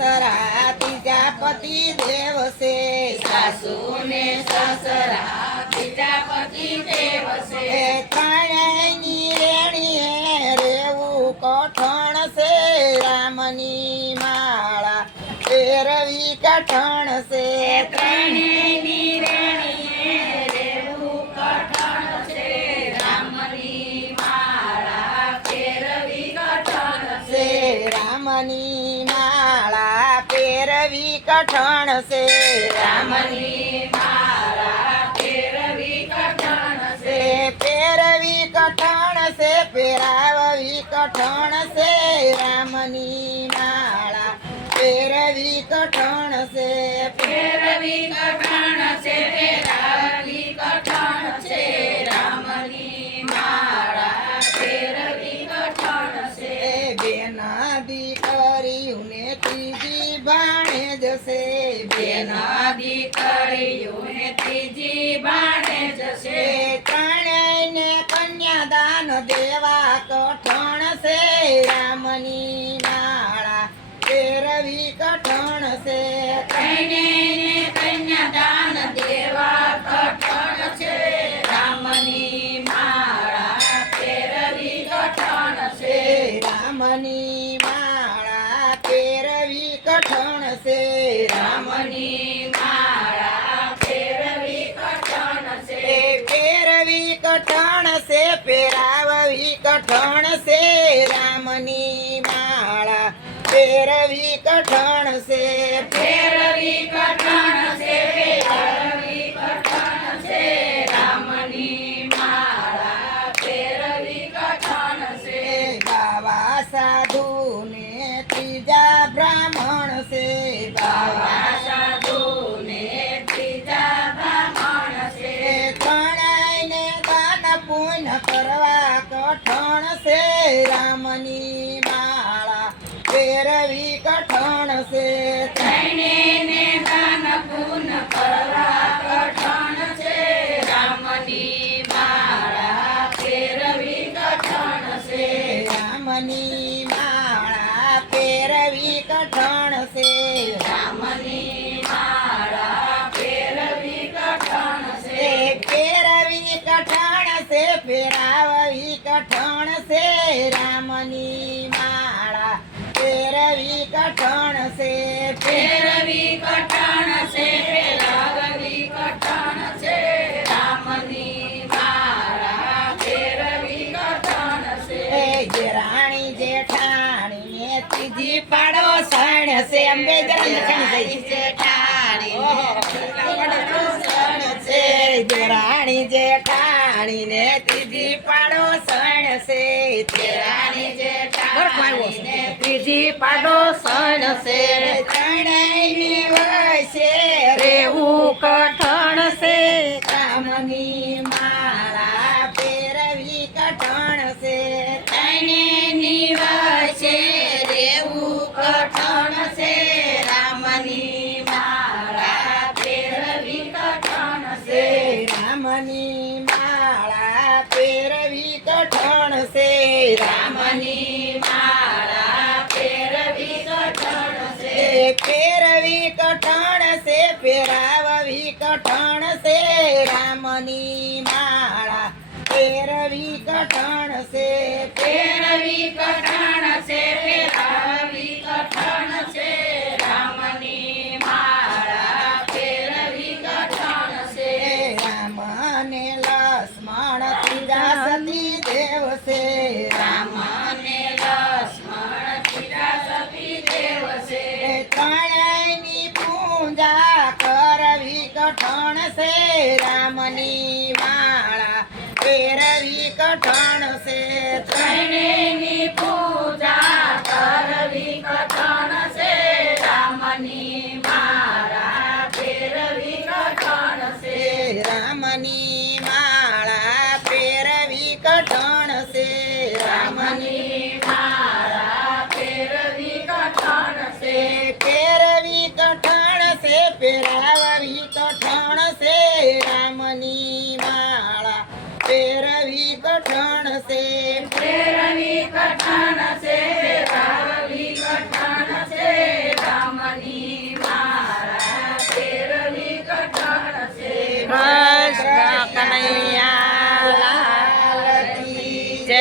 સસરા ત્રીજા પતિ દેવ છે સાસુ ને સસરા ત્રીજા પતિ દેવ છે ત્રણેયની રેણીએ રેવું કઠણ છે રામની માળા ફેરવી કઠણ છે ત્રણેયની રેણીએ રેવું કઠણ છે રામની માળા ફેરવી કઠણ છે રામની માળા ફેરવી કઠણ છે રામની માળા ફેરવી કઠણ છે ફેરવી કઠણ છે ફેરાવવી કઠણ છે રામની માળા ફેરવી કઠણ છે ફેરવી કઠણ છે ફેરવી કઠણ છે રામની માળા ફેરવી કઠણ છે બેના દીકરીઓને ત્રીજી બાણે જશે બેના દીકરીઓને ત્રીજી બાણે જશે ત્રણેયને કન્યાદાન દેવા કઠણ છે રામની માળા ફેરવી કઠણ છે ત્રણેયને કન્યાદાન દેવા કઠણ છે રામની માળા ફેરવી કઠણ છે રામની માળા ફેરવી કઠણ છે રામની માળા ફેરવી કઠણ છે ફેરવી કઠણ છે ફેરાવવી કઠણ છે રામની માળા ફેરવી કઠણ છે ફેરવી કઠણ છે ફેરવી કઠણ છે રામની માળા ફેરવી કઠણ છે બાવા સાધુ ને ત્રીજા બ્રાહ્મણ છે બાવા સાધુ ને ત્રીજા બ્રાહ્મણ છે ત્રણેયને દાન પુણ્ય કરવા કઠણ છે રામની માળા ફેરવી કઠણ છે ત્રણેયને દાન પુણ્ય કરવા કઠણ છે રામની માળા ફેરવી કઠણ છે રામની માળા ફેરવી કઠણ છે રામની માળા ફેરવી કઠણ છે ફેરવી કઠણ છે ફેરાવવી કઠણ છે રામની માળા ફેરવી કઠણ છે ફેરવી કઠણ છે ફેરવી કઠણ છે રામની માળા ફેરવી કઠણ છે રાણી જેઠાણી ને ત્રીજી પાડો સણ છે અંબે રાણી જેઠાણી ને ત્રીજી પાડો સણ છે રાણી જેઠાણી ને ત્રીજી પાડો સણ છે ત્રણેયની વચ્ચે રેવું કઠણ છે રામની માળા ફેરવી કઠણ છે ત્રણેયની વચ્ચે રેવું કઠણ છે રામની માળા ફેરવી કઠણ છે રામની માળા ફેરવી કઠણ છે રામની માળા ફેરવી કઠણ છે ફેરવી કઠણ છે ફેરાવવી કઠણ છે રામની માળા ફેરવી કઠણ છે ફેરવી કઠણ છે ફેરવી કઠણ છે રામની માળા ફેરવી કઠણ છે રામ ને લક્ષ્મણ ત્રીજા સતી દેવ છે રામ ને લક્ષ્મણ ત્રીજા સતી દેવ છે ત્રણેયની પૂજા કરવી કઠણ છે રામની માળા ફેરવી કઠણ છે ત્રણેયની